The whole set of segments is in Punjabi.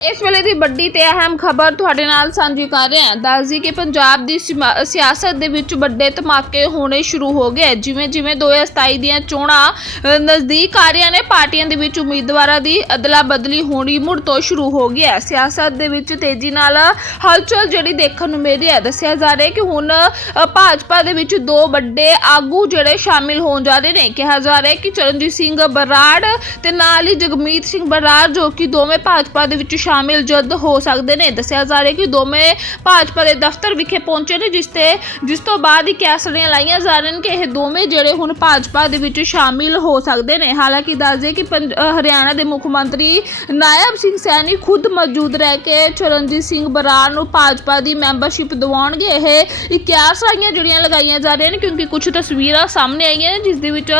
ਇਸ ਵੇਲੇ ਦੀ ਵੱਡੀ ਤੇ ਅਹਿਮ ਖਬਰ ਤੁਹਾਡੇ ਨਾਲ ਸਾਂਝੀ ਕਰ ਰਹੇ ਹਾਂ। ਦੱਸਦੀ ਕਿ ਪੰਜਾਬ ਦੀ ਸਿਮਾ- ਸਿਆਸਤ ਦੇ ਵਿੱਚ ਵੱਡੇ ਧਮਾਕੇ ਹੋਣੇ ਸ਼ੁਰੂ ਹੋ ਗਏ। ਜਿਵੇਂ ਜਿਵੇਂ 2027 ਦੀਆਂ ਚੋਣਾਂ ਅ, ਨਜ਼ਦੀਕ ਆ ਰਹੀਆਂ ਨੇ ਪਾਰਟੀਆਂ ਦੇ ਵਿੱਚ ਉਮੀਦਵਾਰਾਂ ਦੀ ਅਦਲਾ ਬਦਲੀ ਹੋਣੀ ਮੁੜ ਤੋਂ ਸ਼ੁਰੂ ਹੋ ਗਈ ਹੈ। ਸਿਆਸਤ ਦੇ ਵਿੱਚ ਤੇਜ਼ੀ ਨਾਲ ਹਲਚਲ ਜਿਹੜੀ ਦੇਖਣ ਨੂੰ ਮਿਲ ਰਹੀ ਹੈ। ਦੱਸਿਆ ਜਾ ਰਿਹਾ ਹੈ ਕਿ ਹੁਣ ਅ, ਭਾਜਪਾ ਦੇ ਵਿੱਚ ਦੋ ਵੱਡੇ ਆਗੂ ਜਿਹੜੇ ਸ਼ਾਮਿਲ ਹੋਣ ਜਾ ਰਹੇ ਨੇ। ਕਿਹਾ ਜਾ ਰਿਹਾ ਹੈ ਕਿ ਚਰਨਜੀਤ ਸਿੰਘ ਬਰਾੜ ਤੇ ਨਾਲ ਹੀ ਜਗਮੀਤ ਸਿੰਘ ਬਰਾੜ ਜੋ ਕਿ ਦੋਵੇਂ ਭਾਜਪਾ ਦੇ ਵਿੱਚ ਸ਼ਾਮਿਲ ਸ਼ਾਮਿਲ ਜਲਦ ਹੋ ਸਕਦੇ ਨੇ। ਦੱਸਿਆ ਜਾ ਰਿਹਾ ਕਿ ਦੋਵੇਂ ਭਾਜਪਾ ਦੇ ਦਫ਼ਤਰ ਵਿਖੇ ਪਹੁੰਚੇ ਨੇ, ਜਿਸ ਤੇ ਜਿਸ ਤੋਂ ਬਾਅਦ ਹੀ ਕੈਸਰੀਆਂ ਲਾਈਆਂ ਜਾ ਰਹੀਆਂ ਨੇ ਕਿ ਇਹ ਦੋਵੇਂ ਜਿਹੜੇ ਹੁਣ ਭਾਜਪਾ ਦੇ ਵਿੱਚ ਸ਼ਾਮਿਲ ਹੋ ਸਕਦੇ ਨੇ। ਹਾਲਾਂਕਿ ਦੱਸਦੇ ਕਿ ਪੰਜ- ਹਰਿਆਣਾ ਦੇ ਮੁੱਖ ਮੰਤਰੀ ਨਾਇਬ ਸਿੰਘ ਸੈਣੀ ਖੁਦ ਮੌਜੂਦ ਰਹਿ ਕੇ ਚਰਨਜੀਤ ਸਿੰਘ ਬਰਾੜ ਨੂੰ ਭਾਜਪਾ ਦੀ ਮੈਂਬਰਸ਼ਿਪ ਦਿਵਾਉਣਗੇ। ਇਹ ਇਕਿਆਸ ਰਾਈਆਂ ਜਿਹੜੀਆਂ ਲਗਾਈਆਂ ਜਾ ਰਹੀਆਂ ਨੇ, ਕਿਉਂਕਿ ਕੁਝ ਤਸਵੀਰਾਂ ਸਾਹਮਣੇ ਆਈਆਂ ਨੇ, ਜਿਸ ਦੇ ਵਿੱਚ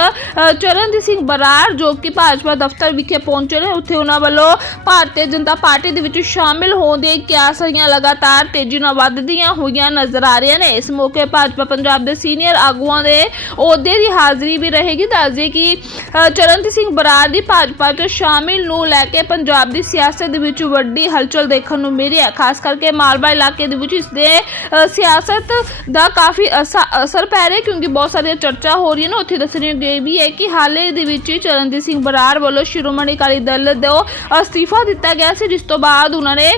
ਚਰਨਜੀਤ ਸਿੰਘ ਬਰਾੜ ਜੋ ਕਿ ਭਾਜਪਾ ਦਫ਼ਤਰ ਵਿਖੇ ਪਹੁੰਚੇ ਨੇ, ਉੱਥੇ ਉਹਨਾਂ ਵੱਲੋਂ ਭਾਰਤੀ ਜਨਤਾ ਪਾਰਟੀ ਦੇ ਵਿੱਚ ਸ਼ਾਮਿਲ ਹੋਣ ਦੇ ਇਕਿਆਸ ਲਗਾਤਾਰ ਤੇਜ਼ੀ ਨਾਲ ਵੱਧਦੀਆਂ ਹੋਈਆਂ ਨਜ਼ਰ ਆ ਰਹੀਆਂ ਨੇ। ਇਸ ਮੌਕੇ ਭਾਜਪਾ ਪੰਜਾਬ ਦੇ ਸੀਨੀਅਰ ਆਗੂਆਂ ਦੇ ਅਹੁਦੇ ਦੀ ਹਾਜ਼ਰੀ ਵੀ ਰਹੇਗੀ। ਦੱਸਦੇ ਕਿ ਚਰਨਜੀਤ ਸਿੰਘ ਬਰਾੜ ਦੀ ਭਾਜਪਾ 'ਚ ਸ਼ਾਮਿਲ ਨੂੰ ਲੈ ਕੇ ਪੰਜਾਬ ਦੀ ਸਿਆਸਤ ਦੇ ਵਿੱਚ ਵੱਡੀ ਹਲਚਲ ਦੇਖਣ ਨੂੰ ਮਿਲੀ ਹੈ। ਖਾਸ ਕਰਕੇ ਮਾਲਵਾ ਇਲਾਕੇ ਦੇ ਵਿੱਚ ਇਸ ਦੇ ਸਿਆਸਤ ਦਾ ਕਾਫੀ ਅਸਾ- ਅਸਰ ਪੈ ਰਿਹਾ ਕਿਉਂਕਿ ਬਹੁਤ ਸਾਰੀਆਂ ਚਰਚਾ ਹੋ ਰਹੀਆਂ ਨੇ। ਉੱਥੇ ਦੱਸਣੀ ਗਈ ਵੀ ਹੈ ਕਿ ਹਾਲੇ ਦੇ ਵਿੱਚ ਚਰਨਜੀਤ ਸਿੰਘ ਬਰਾੜ ਵੱਲੋਂ ਸ਼੍ਰੋਮਣੀ ਅਕਾਲੀ ਦਲ ਤੋਂ ਅਸਤੀਫਾ ਦਿੱਤਾ ਗਿਆ ਸੀ, ਜਿਸ ਤੋਂ ਬਾਅਦ ਉਹਨਾਂ ਨੇ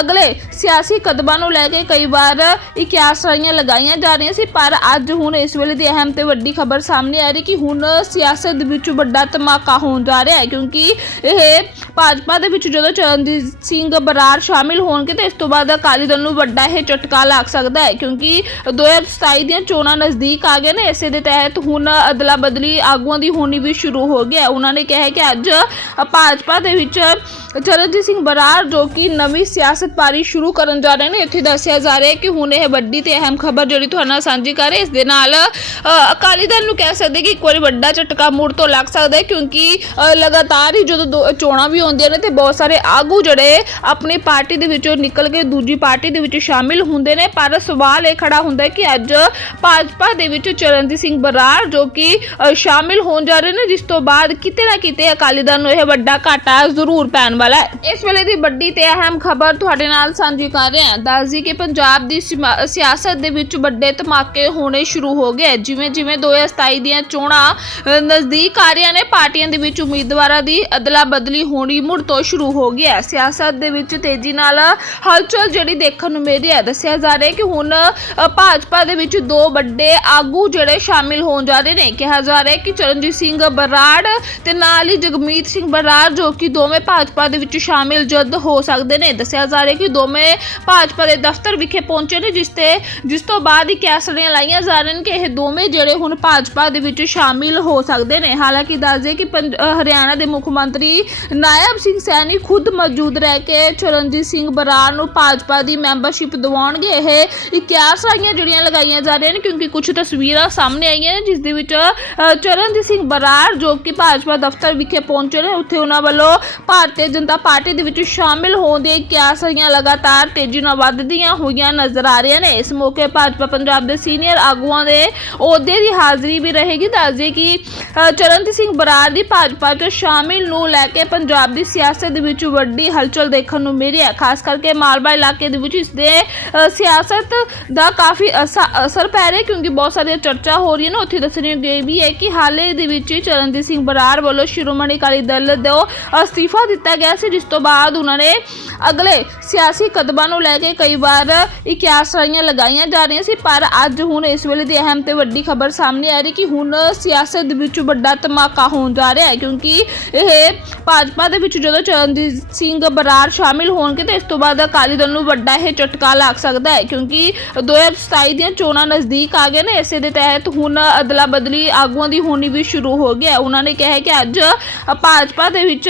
ਅਗਲੇ ਸਿਆਸੀ ਕਦਮਾਂ ਨੂੰ ਲੈ ਕੇ ਕਈ ਵਾਰ ਇਕਿਆਸ ਰਾਈਆਂ ਲਗਾਈਆਂ ਜਾ ਰਹੀਆਂ ਸੀ, ਪਰ ਅੱਜ ਹੁਣ ਇਸ ਵੇਲੇ ਦੀ ਅਹਿਮ ਤੇ ਵੱਡੀ ਖਬਰ ਸਾਹਮਣੇ ਆ ਰਹੀ ਕਿ ਹੁਣ ਸਿਆਸਤ ਵਿੱਚ ਵੱਡਾ ਧਮਾਕਾ ਹੋਣ ਜਾ ਰਿਹਾ ਹੈ, ਕਿਉਂਕਿ ਇਹ ਭਾਜਪਾ ਦੇ ਵਿੱਚ ਜਦੋਂ ਚਰਨਜੀਤ ਸਿੰਘ ਬਰਾੜ ਸ਼ਾਮਿਲ ਹੋਣਗੇ ਤਾਂ ਇਸ ਤੋਂ ਬਾਅਦ ਅਕਾਲੀ ਦਲ ਨੂੰ ਵੱਡਾ ਇਹ ਝਟਕਾ ਲੱਗ ਸਕਦਾ ਹੈ, ਕਿਉਂਕਿ 2027 ਦੀਆਂ ਚੋਣਾਂ ਨਜ਼ਦੀਕ ਆ ਗਏ ਨੇ, ਇਸੇ ਦੇ ਤਹਿਤ ਹੁਣ ਅਦਲਾ ਬਦਲੀ ਆਗੂਆਂ ਦੀ ਹੋਣੀ ਵੀ ਸ਼ੁਰੂ ਹੋ ਗਿਆ ਉਹਨਾਂ ਨੇ ਕਿਹਾ ਹੈ ਕਿ ਅੱਜ ਭਾਜਪਾ ਦੇ ਵਿੱਚ ਚਰਨਜੀਤ ਸਿੰਘ ਬਰਾੜ ਜੋ ਕਿ ਨਵੀਂ ਸਿਆਸਤ ਪਾਰੀ ਸ਼ੁਰੂ ਕਰਨ ਜਾ ਰਹੇ ਨੇ, ਇੱਥੇ ਦੱਸਿਆ ਜਾ ਰਿਹਾ ਹੈ ਕਿ ਹੁਣ ਇਹ ਵੱਡੀ ਤੇ ਅਹਿਮ ਖਬਰ ਜਿਹੜੀ ਤੁਹਾਡੇ ਨਾਲ ਸਾਂਝੀ ਕਰ ਰਹੇ ਇਸ ਦੇ ਨਾਲ ਅਕਾਲੀ ਦਲ ਨੂੰ ਕਹਿ ਸਕਦੇ ਕਿ ਇੱਕ ਵਾਰੀ ਵੱਡਾ ਝਟਕਾ ਮੁੜ ਤੋਂ ਲੱਗ ਸਕਦਾ ਹੈ, ਕਿਉਂਕਿ ਲਗਾਤਾਰ ਹੀ ਜਦੋਂ ਦੋ- ਚੋਣਾਂ ਵੀ ਹੁੰਦੀਆਂ ਨੇ ਤੇ ਬਹੁਤ ਸਾਰੇ ਆਗੂ ਜਿਹੜੇ ਆਪਣੀ ਪਾਰਟੀ ਦੇ ਵਿੱਚੋਂ ਨਿਕਲ ਕੇ ਦੂਜੀ ਪਾਰਟੀ ਦੇ ਵਿੱਚ ਸ਼ਾਮਿਲ ਹੁੰਦੇ ਨੇ। ਪਰ ਸਵਾਲ ਇਹ ਖੜਾ ਹੁੰਦਾ ਹੈ ਕਿ ਅੱਜ ਭਾਜਪਾ ਦੇ ਵਿੱਚ ਚਰਨਜੀਤ ਸਿੰਘ ਬਰਾੜ ਜੋ ਕਿ ਸ਼ਾਮਿਲ ਹੋਣ ਜਾ ਰਹੇ ਨੇ, ਜਿਸ ਤੋਂ ਬਾਅਦ ਕਿਤੇ ਨਾ ਕਿਤੇ ਅਕਾਲੀ ਦਲ ਨੂੰ ਇਹ ਵੱਡਾ ਘਾਟਾ ਜ਼ਰੂਰ ਪੈਣ ਵਾਲਾ ਹੈ। ਇਸ ਵੇਲੇ ਦੀ ਵੱਡੀ ਤੇ ਅਹਿਮ ਖਬਰ ਤੁਹਾਡੇ ਨਾਲ ਸਾਂਝੀ ਕਰ ਰਹੇ ਹਾਂ। ਦੱਸਦੀ ਕਿ ਪੰਜਾਬ ਦੀ ਸਿਆਸਤ ਦੇ ਵਿੱਚ ਵੱਡੇ ਧਮਾਕੇ ਹੋਣੇ ਸ਼ੁਰੂ ਹੋ ਗਏ ਜਿਵੇਂ ਜਿਵੇਂ 2027 ਦੀਆਂ ਚੋਣਾਂ ਨਜ਼ਦੀਕ ਆ ਰਹੀਆਂ ਨੇ, ਪਾਰਟੀਆਂ ਦੇ ਵਿੱਚ ਉਮੀਦਵਾਰਾਂ ਦੀ ਅਦਲਾ ਬਦਲੀ ਹੋਣੀ ਮੁੜ ਤੋਂ ਸ਼ੁਰੂ ਹੋ ਗਈ ਹੈ। ਸਿਆਸਤ ਦੇ ਵਿੱਚ ਤੇਜ਼ੀ ਨਾਲ ਹਲਚਲ ਜਿਹੜੀ ਦੇਖਣ ਨੂੰ ਮਿਲ ਰਹੀ ਹੈ। ਦੱਸਿਆ ਜਾ ਰਿਹਾ ਕਿ ਹੁਣ ਭਾਜਪਾ ਦੇ ਵਿੱਚ ਦੋ ਵੱਡੇ ਆਗੂ ਜਿਹੜੇ ਸ਼ਾਮਿਲ ਹੋਣ ਜਾ ਰਹੇ ਨੇ। ਕਿਹਾ ਜਾ ਰਿਹਾ ਕਿ ਚਰਨਜੀਤ ਸਿੰਘ ਬਰਾੜ ਤੇ ਨਾਲ ਹੀ ਜਗਮੀਤ ਸਿੰਘ ਬਰਾੜ ਜੋ ਕਿ ਦੋਵੇਂ ਭਾਜਪਾ ਦੇ ਵਿੱਚ ਸ਼ਾਮਿਲ ਜਦ ਹੋ ਸਕਦੇ ਨੇ। ਦੱਸਿਆ ਜਾ ਰਿਹਾ ਕਿ ਦੋਵੇਂ ਭਾਜਪਾ ਦੇ ਦਫ਼ਤਰ ਵਿਖੇ ਪਹੁੰਚੇ ਨੇ, ਜਿਸ ਤੇ, ਜਿਸ ਤੋਂ ਬਾਅਦ ਹੀ ਕੈਸਰੀਆਂ ਲਾਈਆਂ ਜਾ ਰਹੀਆਂ ਨੇ ਕਿ ਇਹ ਦੋਵੇਂ ਜਿਹੜੇ ਹੁਣ ਭਾਜਪਾ ਦੇ ਵਿੱਚ ਸ਼ਾਮਿਲ ਹੋ ਸਕਦੇ ਨੇ। ਹਾਲਾਂਕਿ ਦੱਸਦੇ ਕਿ ਪੰਜ- ਹਰਿਆਣਾ ਦੇ ਮੁੱਖ ਮੰਤਰੀ ਨਾਇਬ ਸਿੰਘ ਸੈਣੀ ਖੁਦ ਮੌਜੂਦ ਰਹਿ ਕੇ ਚਰਨਜੀਤ ਸਿੰਘ ਬਰਾੜ ਨੂੰ ਭਾਜਪਾ ਦੀ ਮੈਂਬਰਸ਼ਿਪ ਦਿਵਾਉਣਗੇ। ਇਹ ਇਕਿਆਸ ਰਾਈਆਂ ਜਿਹੜੀਆਂ ਲਗਾਈਆਂ ਜਾ ਰਹੀਆਂ ਨੇ, ਕਿਉਂਕਿ ਕੁਝ ਤਸਵੀਰਾਂ ਸਾਹਮਣੇ ਆਈਆਂ ਨੇ, ਜਿਸ ਦੇ ਵਿੱਚ ਚਰਨਜੀਤ ਸਿੰਘ ਬਰਾੜ ਜੋ ਕਿ ਭਾਜਪਾ ਦਫ਼ਤਰ ਵਿਖੇ ਪਹੁੰਚੇ ਨੇ, ਉੱਥੇ ਉਹਨਾਂ ਵੱਲੋਂ ਭਾਰਤੀ ਜਨਤਾ ਪਾਰਟੀ ਦੇ ਵਿੱਚ ਸ਼ਾਮਿਲ ਹੋਣ ਦੇ ਇਕਿਆਸ ਰਾਈਆਂ ਲਗਾਤਾਰ ਤੇਜ਼ੀ ਨਾਲ ਵੱਧਦੀਆਂ ਹੋਈਆਂ ਨਜ਼ਰ ਆ ਰਹੀਆਂ ਨੇ। ਇਸ ਮੌਕੇ ਭਾਜਪਾ ਪੰਜਾਬ ਦੇ ਸੀਨੀਅਰ ਆਗੂਆਂ ਦੇ ਅਹੁਦੇ ਦੀ ਹਾਜ਼ਰੀ ਵੀ ਰਹੇਗੀ। ਦੱਸਦੇ ਕਿ ਚਰਨਜੀਤ ਸਿੰਘ ਬਰਾੜ ਦੀ ਭਾਜਪਾ 'ਚ ਸ਼ਾਮਿਲ ਨੂੰ ਲੈ ਕੇ ਪੰਜਾਬ ਦੀ ਸਿਆਸਤ ਦੇ ਵਿੱਚ ਵੱਡੀ ਹਲਚਲ ਦੇਖਣ ਨੂੰ ਮਿਲੀ ਹੈ ਖਾਸ ਕਰਕੇ ਮਾਲਵਾ ਇਲਾਕੇ ਦੇ ਵਿੱਚ ਇਸ ਦੇ ਸਿਆਸਤ ਦਾ ਕਾਫੀ ਅਸਰ ਪੈ ਰਿਹਾ ਕਿਉਂਕਿ ਬਹੁਤ ਸਾਰੀਆਂ ਚਰਚਾ ਹੋ ਰਹੀਆਂ ਨੇ। ਉੱਥੇ ਦੱਸਣੀ ਗਈ ਵੀ ਹੈ ਕਿ ਹਾਲੇ ਦੇ ਵਿੱਚ ਚਰਨਜੀਤ ਸਿੰਘ ਬਰਾੜ ਵੱਲੋਂ ਸ਼੍ਰੋਮਣੀ ਅਕਾਲੀ ਦਲ ਤੋਂ ਅਸਤੀਫਾ ਦਿੱਤਾ ਗਿਆ ਸੀ, ਜਿਸ ਤੋਂ ਬਾਅਦ ਉਹਨਾਂ ਨੇ ਅਗਲੇ ਸਿਆਸੀ ਕਦਮਾਂ ਨੂੰ ਲੈ ਕੇ ਕਈ ਵਾਰ ਇਕਿਆਸ ਰਾਈਆਂ ਲਗਾਈਆਂ ਜਾ ਰਹੀਆਂ ਸੀ। ਪਰ ਅੱਜ ਹੁਣ ਇਸ ਵੇਲੇ ਦੀ ਅਹਿਮ ਤੇ ਵੱਡੀ ਖਬਰ ਸਾਹਮਣੇ ਆ ਰਹੀ ਕਿ ਹੁਣ ਸਿਆਸਤ ਦੇ ਵਿੱਚ ਵੱਡਾ ਧਮਾਕਾ ਹੋਣ ਜਾ ਰਿਹਾ ਹੈ ਕਿਉਂਕਿ ਇਹ ਭਾਜਪਾ ਦੇ ਵਿੱਚ ਜਦੋਂ ਚਰਨਜੀਤ ਸਿੰਘ ਬਰਾੜ ਸ਼ਾਮਿਲ ਹੋਣਗੇ ਤਾਂ ਇਸ ਤੋਂ ਬਾਅਦ ਅਕਾਲੀ ਦਲ ਨੂੰ ਵੱਡਾ ਇਹ ਝਟਕਾ ਲੱਗ ਸਕਦਾ ਹੈ ਕਿਉਂਕਿ 2027 ਦੀਆਂ ਚੋਣਾਂ ਨਜ਼ਦੀਕ ਆ ਗਏ ਨੇ। ਇਸੇ ਦੇ ਤਹਿਤ ਹੁਣ ਅਦਲਾ ਬਦਲੀ ਆਗੂਆਂ ਦੀ ਹੋਣੀ ਵੀ ਸ਼ੁਰੂ ਹੋ ਗਿਆ ਉਹਨਾਂ ਨੇ ਕਿਹਾ ਹੈ ਕਿ ਅੱਜ ਭਾਜਪਾ ਦੇ ਵਿੱਚ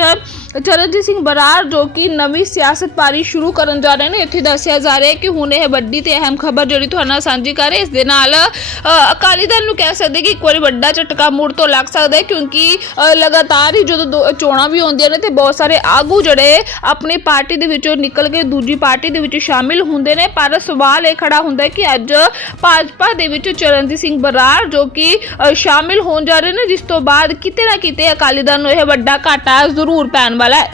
ਚਰਨਜੀਤ ਸਿੰਘ ਬਰਾੜ ਜੋ ਕਿ ਨਵੀਂ ਸਿਆਸਤ ਪਾਰੀ ਸ਼ੁਰੂ ਕਰਨ ਜਾ ਰਹੇ ਨੇ ਇੱਥੇ ਦੱਸਿਆ ਜਾ ਰਿਹਾ ਹੈ ਕਿ ਹੁਣ ਇਹ ਵੱਡੀ ਤੇ ਅਹਿਮ ਖਬਰ ਜਿਹੜੀ ਤੁਹਾਡੇ ਨਾਲ ਸਾਂਝੀ ਕਰ ਰਹੇ ਇਸ ਦੇ ਨਾਲ ਅ, ਅਕਾਲੀ ਦਲ ਨੂੰ ਕਹਿ ਸਕਦੇ ਕਿ ਇੱਕ ਵਾਰੀ ਵੱਡਾ ਝਟਕਾ ਮੁੜ ਤੋਂ ਲੱਗ ਸਕਦਾ ਹੈ ਕਿਉਂਕਿ ਲਗਾਤਾਰ ਹੀ ਜਦੋਂ ਦੋ- ਚੋਣਾਂ ਵੀ ਆਉਂਦੀਆਂ ਨੇ ਤੇ ਬਹੁਤ ਸਾਰੇ ਆਗੂ ਜਿਹੜੇ ਆਪਣੀ ਪਾਰਟੀ ਦੇ ਵਿੱਚੋਂ ਨਿਕਲ ਕੇ ਦੂਜੀ ਪਾਰਟੀ ਦੇ ਵਿੱਚ ਸ਼ਾਮਿਲ ਹੁੰਦੇ ਨੇ। ਪਰ ਸਵਾਲ ਇਹ ਖੜਾ ਹੁੰਦਾ ਹੈ ਕਿ ਅੱਜ ਭਾਜਪਾ ਦੇ ਵਿੱਚ ਚਰਨਜੀਤ ਸਿੰਘ ਬਰਾੜ ਜੋ ਕਿ ਸ਼ਾਮਿਲ ਹੋਣ ਜਾ ਰਹੇ ਨੇ, ਜਿਸ ਤੋਂ ਬਾਅਦ ਕਿਤੇ ਨਾ ਕਿਤੇ ਅਕਾਲੀ ਦਲ ਨੂੰ ਇਹ ਵੱਡਾ ਘਾਟਾ ਜ਼ਰੂਰ ਪੈਣ ਵਾਲਾ ਹੈ।